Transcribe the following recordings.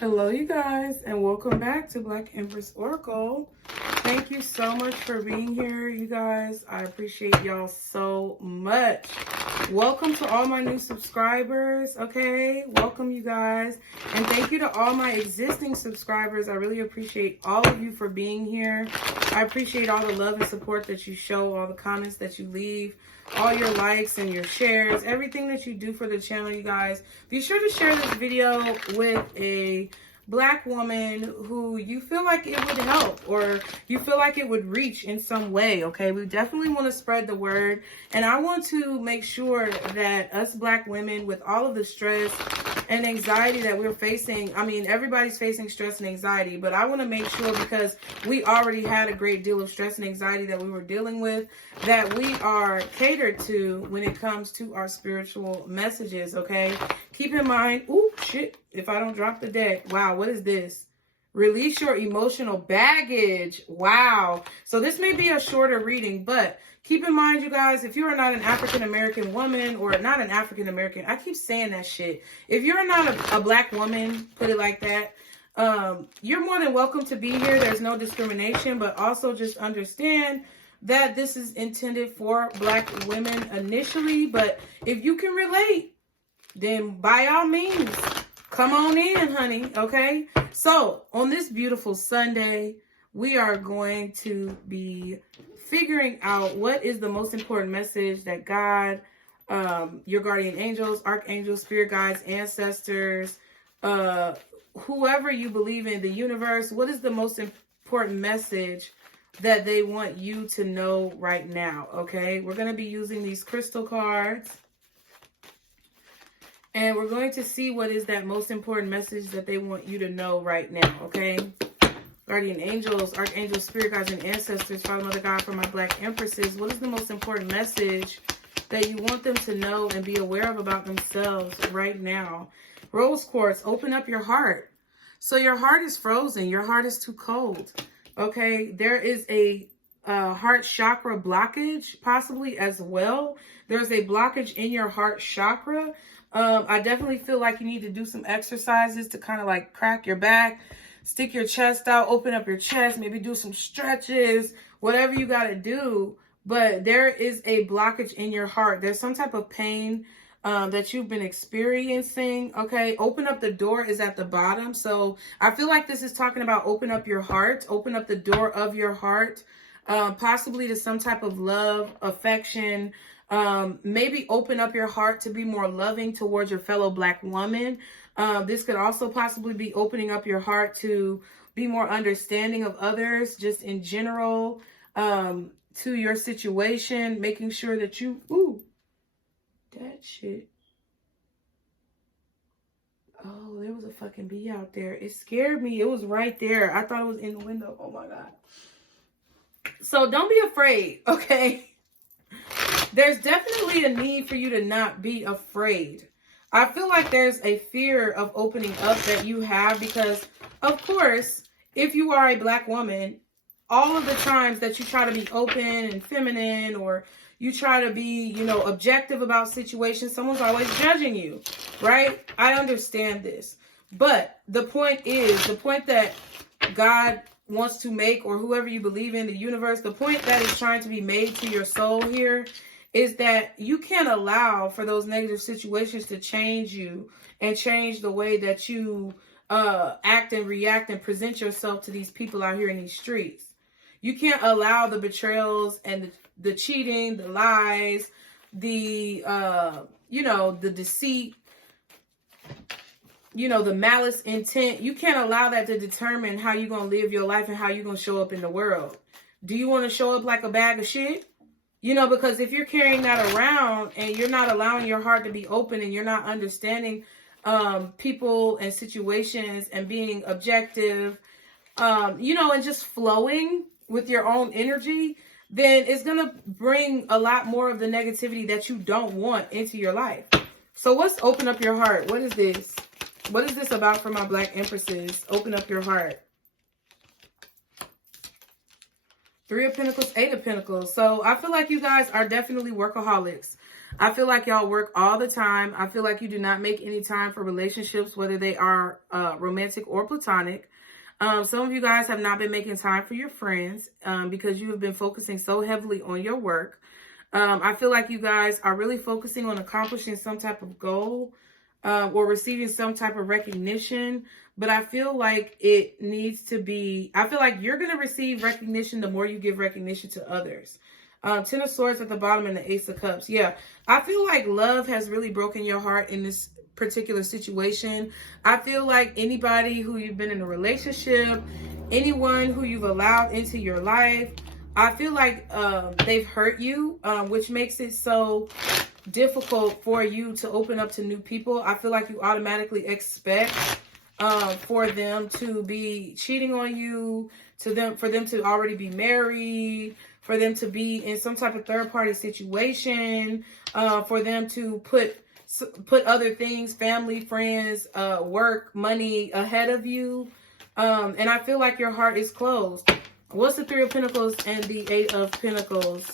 Hello, you guys, and welcome back to Black Empress Oracle. Thank you so much for being here, you guys. I appreciate y'all so much. Welcome to all my new subscribers, okay? Welcome, you guys. And thank you to all my existing subscribers. I really appreciate all of you for being here. I appreciate all the love and support that you show, all the comments that you leave, all your likes and your shares, everything that you do for the channel, you guys. Be sure to share this video with a Black woman who you feel like it would help or you feel like it would reach in some way, okay? We definitely want to spread the word, and I want to make sure that us Black women, with all of the stress and anxiety that we're facing, I mean, everybody's facing stress and anxiety, but I want to make sure, because we already had a great deal of stress and anxiety that we were dealing with, that we are catered to when it comes to our spiritual messages, okay? Keep in mind, ooh, shit, if I don't drop the deck. Wow, what is this? Release your emotional baggage. Wow. So this may be a shorter reading, but keep in mind, you guys, if you are not an African-American woman, or not an African-American, I keep saying that shit. If you're not a Black woman, put it like that, you're more than welcome to be here. There's no discrimination, but also just understand that this is intended for Black women initially. But if you can relate, then by all means, come on in, honey, okay? So, on this beautiful Sunday, we are going to be figuring out what is the most important message that God, your guardian angels, archangels, spirit guides, ancestors, whoever you believe in, the universe, what is the most important message that they want you to know right now, okay? We're going to be using these crystal cards, and we're going to see what is that most important message that they want you to know right now, okay? Guardian angels, archangels, spirit guides, and ancestors, Father, Mother, God, for my Black empresses, what is the most important message that you want them to know and be aware of about themselves right now? Rose quartz, open up your heart. So your heart is frozen. Your heart is too cold, okay? There is a heart chakra blockage possibly as well. There's a blockage in your heart chakra. I definitely feel like you need to do some exercises to kind of like crack your back, stick your chest out, open up your chest, maybe do some stretches, whatever you got to do. But there is a blockage in your heart. There's some type of pain that you've been experiencing, okay? Open up the door is at the bottom. So I feel like this is talking about open up your heart, open up the door of your heart, possibly to some type of love, affection. Maybe open up your heart to be more loving towards your fellow Black woman. This could also possibly be opening up your heart to be more understanding of others, just in general, to your situation, making sure that you, ooh, that shit. Oh, there was a fucking bee out there. It scared me. It was right there. I thought it was in the window. Oh my God. So don't be afraid, okay? There's definitely a need for you to not be afraid. I feel like there's a fear of opening up that you have because, of course, if you are a Black woman, all of the times that you try to be open and feminine, or you try to be, you know, objective about situations, someone's always judging you, right? I understand this. But the point is, the point that God wants to make, or whoever you believe in, the universe, the point that is trying to be made to your soul here is that you can't allow for those negative situations to change you and change the way that you act and react and present yourself to these people out here in these streets. You can't allow the betrayals and the cheating, the lies, the, you know, the deceit, you know, the malice intent. You can't allow that to determine how you're going to live your life and how you're going to show up in the world. Do you want to show up like a bag of shit? You know, because if you're carrying that around and you're not allowing your heart to be open and you're not understanding people and situations and being objective, you know, and just flowing with your own energy, then it's going to bring a lot more of the negativity that you don't want into your life. So let's open up your heart. What is this? What is this about for my Black empresses? Open up your heart. Three of Pentacles, Eight of Pentacles. So I feel like you guys are definitely workaholics. I feel like y'all work all the time. I feel like you do not make any time for relationships, whether they are romantic or platonic. Some of you guys have not been making time for your friends because you have been focusing so heavily on your work. I feel like you guys are really focusing on accomplishing some type of goal or receiving some type of recognition. But I feel like it needs to be, I feel like you're going to receive recognition the more you give recognition to others. Ten of Swords at the bottom and the Ace of Cups. Yeah, I feel like love has really broken your heart in this particular situation. I feel like anybody who you've been in a relationship, anyone who you've allowed into your life, I feel like they've hurt you, which makes it so difficult for you to open up to new people. I feel like you automatically expect for them to be cheating on you, for them to already be married, for them to be in some type of third-party situation, for them to put other things, family, friends, work, money ahead of you. And I feel like your heart is closed. What's the Three of Pentacles and the Eight of Pentacles?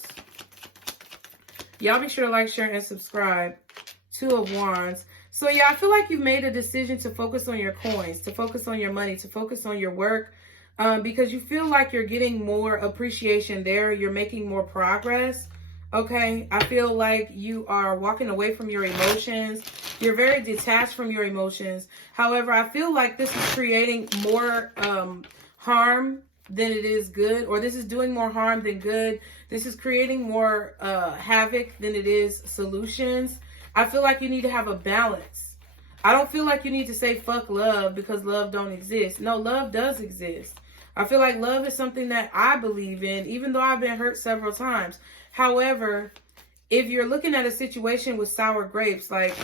Y'all be sure to like, share, and subscribe. Two of Wands. So yeah, I feel like you've made a decision to focus on your coins, to focus on your money, to focus on your work. Because you feel like you're getting more appreciation there. You're making more progress. Okay. I feel like you are walking away from your emotions. You're very detached from your emotions. However, I feel like this is creating more harm than it is good, or this is doing more harm than good. This is creating more havoc than it is solutions. I feel like you need to have a balance. I don't feel like you need to say fuck love because love don't exist. No, love does exist. I feel like love is something that I believe in, even though I've been hurt several times. However, if you're looking at a situation with sour grapes, like,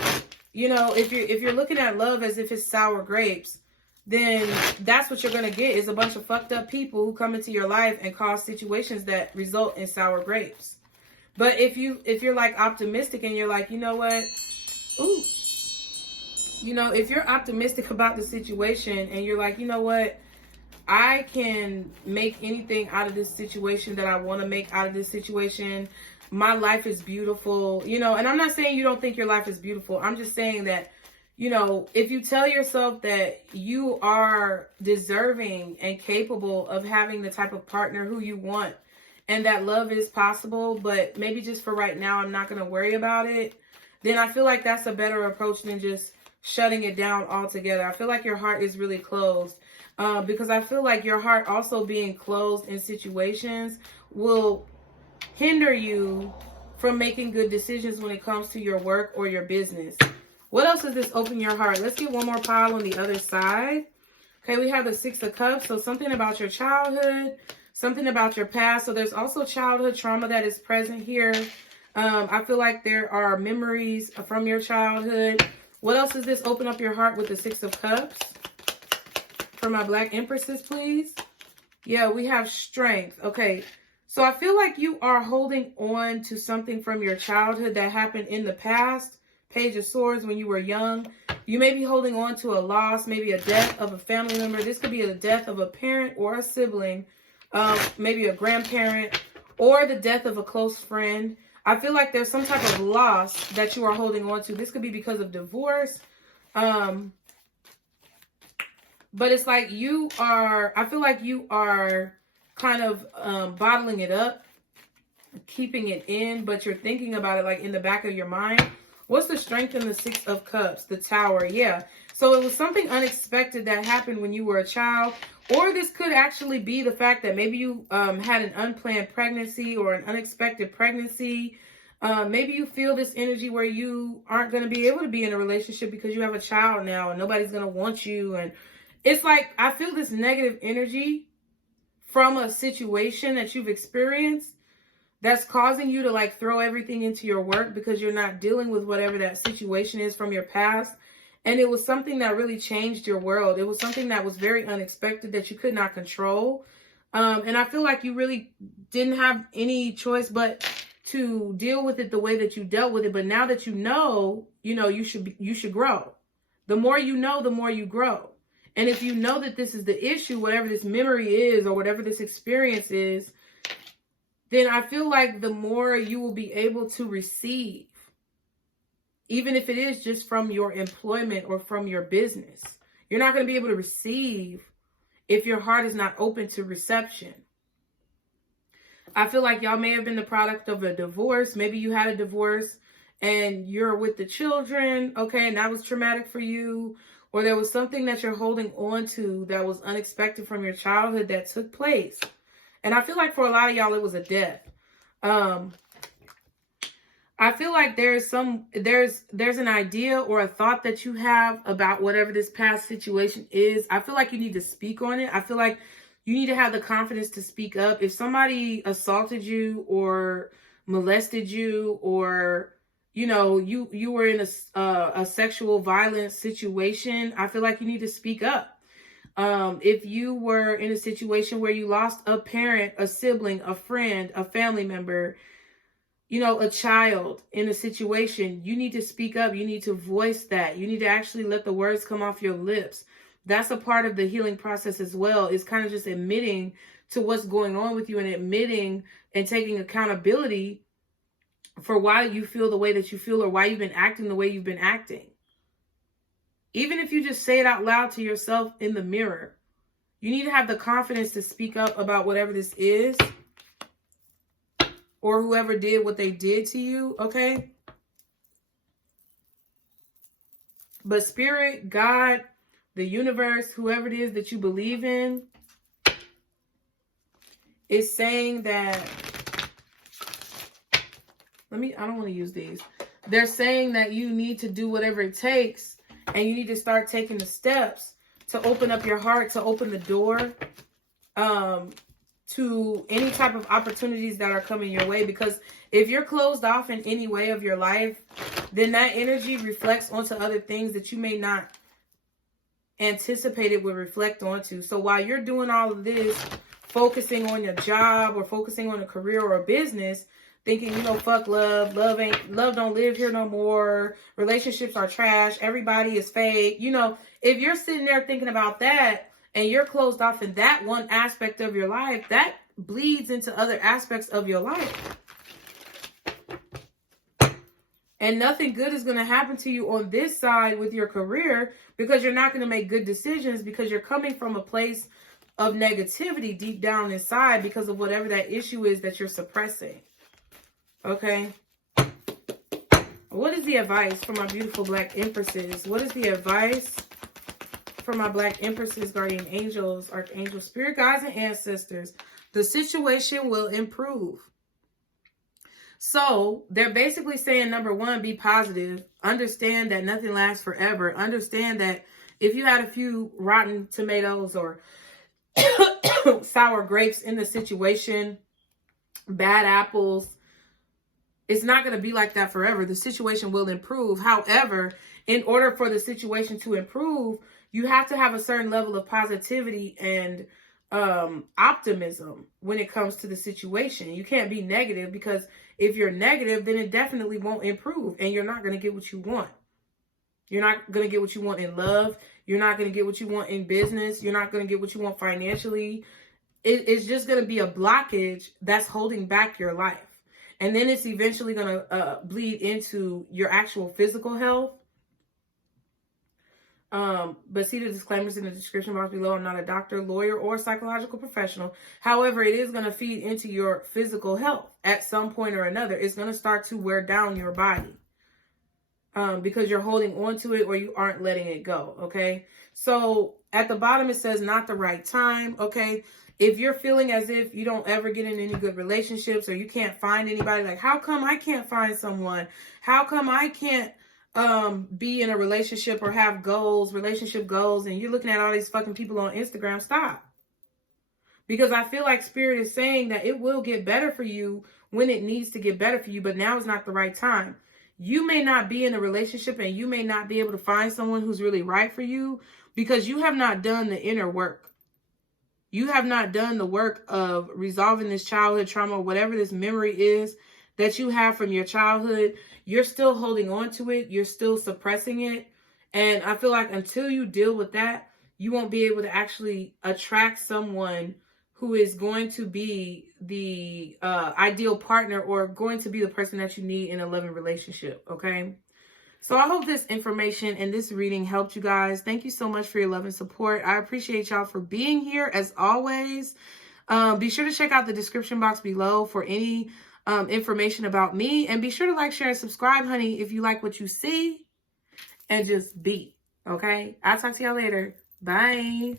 you know, if you're looking at love as if it's sour grapes, then that's what you're going to get, is a bunch of fucked up people who come into your life and cause situations that result in sour grapes. But if you're like optimistic and you're like, you know what? Ooh. You know, if you're optimistic about the situation and you're like, you know what? I can make anything out of this situation that I want to make out of this situation. My life is beautiful, you know, and I'm not saying you don't think your life is beautiful. I'm just saying that, you know, if you tell yourself that you are deserving and capable of having the type of partner who you want, and that love is possible, but maybe just for right now, I'm not going to worry about it, then I feel like that's a better approach than just shutting it down altogether. I feel like your heart is really closed. Because I feel like your heart also being closed in situations will hinder you from making good decisions when it comes to your work or your business. What else does this open your heart? Let's get one more pile on the other side. Okay, we have the Six of Cups. So something about your childhood, something about your past. So there's also childhood trauma that is present here. I feel like there are memories from your childhood. What else does this open up your heart with the Six of Cups? For my Black Empresses, please. Yeah, we have strength. Okay, so I feel like you are holding on to something from your childhood that happened in the past. Page of Swords, when you were young. You may be holding on to a loss, maybe a death of a family member. This could be the death of a parent or a sibling, maybe a grandparent, or the death of a close friend. I feel like there's some type of loss that you are holding on to. This could be because of divorce. But it's like I feel like you are kind of bottling it up, keeping it in, but you're thinking about it like in the back of your mind. What's the strength in the Six of Cups? The Tower, yeah. So it was something unexpected that happened when you were a child. Or this could actually be the fact that maybe you had an unplanned pregnancy or an unexpected pregnancy. Maybe you feel this energy where you aren't going to be able to be in a relationship because you have a child now and nobody's going to want you. And it's like, I feel this negative energy from a situation that you've experienced that's causing you to like throw everything into your work because you're not dealing with whatever that situation is from your past. And it was something that really changed your world. It was something that was very unexpected that you could not control. And I feel like you really didn't have any choice but to deal with it the way that you dealt with it. But now that you know, you should grow. The more you know, the more you grow. And if you know that this is the issue, whatever this memory is or whatever this experience is, then I feel like the more you will be able to receive. even if it is just from your employment or from your business. You're not going to be able to receive if your heart is not open to reception. I feel like y'all may have been the product of a divorce. Maybe you had a divorce and you're with the children, okay, and that was traumatic for you. Or there was something that you're holding on to that was unexpected from your childhood that took place. And I feel like for a lot of y'all, it was a death. I feel like there's an idea or a thought that you have about whatever this past situation is. I feel like you need to speak on it. I feel like you need to have the confidence to speak up. If somebody assaulted you or molested you, or you know, you were in a sexual violence situation, I feel like you need to speak up. If you were in a situation where you lost a parent, a sibling, a friend, a family member, you know, a child in a situation, you need to speak up. You need to voice that. You need to actually let the words come off your lips. That's a part of the healing process as well. It's kind of just admitting to what's going on with you and admitting and taking accountability for why you feel the way that you feel or why you've been acting the way you've been acting. Even if you just say it out loud to yourself in the mirror, you need to have the confidence to speak up about whatever this is, or whoever did what they did to you, okay? But Spirit, God, the universe, whoever it is that you believe in, is saying that, I don't want to use these. They're saying that you need to do whatever it takes, and you need to start taking the steps to open up your heart, to open the door, to any type of opportunities that are coming your way. Because if you're closed off in any way of your life, then that energy reflects onto other things that you may not anticipate it would reflect onto. So while you're doing all of this, focusing on your job or focusing on a career or a business, thinking, you know, fuck love, love don't live here no more, relationships are trash, everybody is fake. You know, if you're sitting there thinking about that, and you're closed off in that one aspect of your life, that bleeds into other aspects of your life. And nothing good is going to happen to you on this side with your career, because you're not going to make good decisions, because you're coming from a place of negativity deep down inside because of whatever that issue is that you're suppressing. Okay? What is the advice for my beautiful Black Empresses? What is the advice for my Black Empresses, guardian angels, archangels, spirit guides, and ancestors? The situation will improve. So they're basically saying, number one, be positive. Understand that nothing lasts forever. Understand that if you had a few rotten tomatoes or sour grapes in the situation, bad apples, it's not going to be like that forever. The situation will improve. However, in order for the situation to improve, you have to have a certain level of positivity and optimism when it comes to the situation. You can't be negative, because if you're negative, then it definitely won't improve, and you're not going to get what you want. You're not going to get what you want in love. You're not going to get what you want in business. You're not going to get what you want financially. It's just going to be a blockage that's holding back your life. And then it's eventually going to bleed into your actual physical health. But see the disclaimers in the description box below. I'm not a doctor, lawyer, or psychological professional. However, it is going to feed into your physical health at some point or another. It's going to start to wear down your body, because you're holding on to it or you aren't letting it go. Okay. So at the bottom, it says not the right time. Okay. If you're feeling as if you don't ever get in any good relationships, or you can't find anybody, like, how come I can't find someone? How come I can't be in a relationship or have goals, relationship goals, and you're looking at all these fucking people on Instagram? Stop. Because I feel like Spirit is saying that it will get better for you when it needs to get better for you, but now is not the right time. You may not be in a relationship and you may not be able to find someone who's really right for you because you have not done the inner work. You have not done the work of resolving this childhood trauma, whatever this memory is that you have from your childhood. You're still holding on to it. You're still suppressing it. And I feel like until you deal with that, you won't be able to actually attract someone who is going to be the ideal partner, or going to be the person that you need in a loving relationship. Okay. So I hope this information and this reading helped you guys. Thank you so much for your love and support. I appreciate y'all for being here as always. Be sure to check out the description box below for any information about me. And be sure to like, share, and subscribe, honey, if you like what you see. And just be. Okay? I'll talk to y'all later. Bye.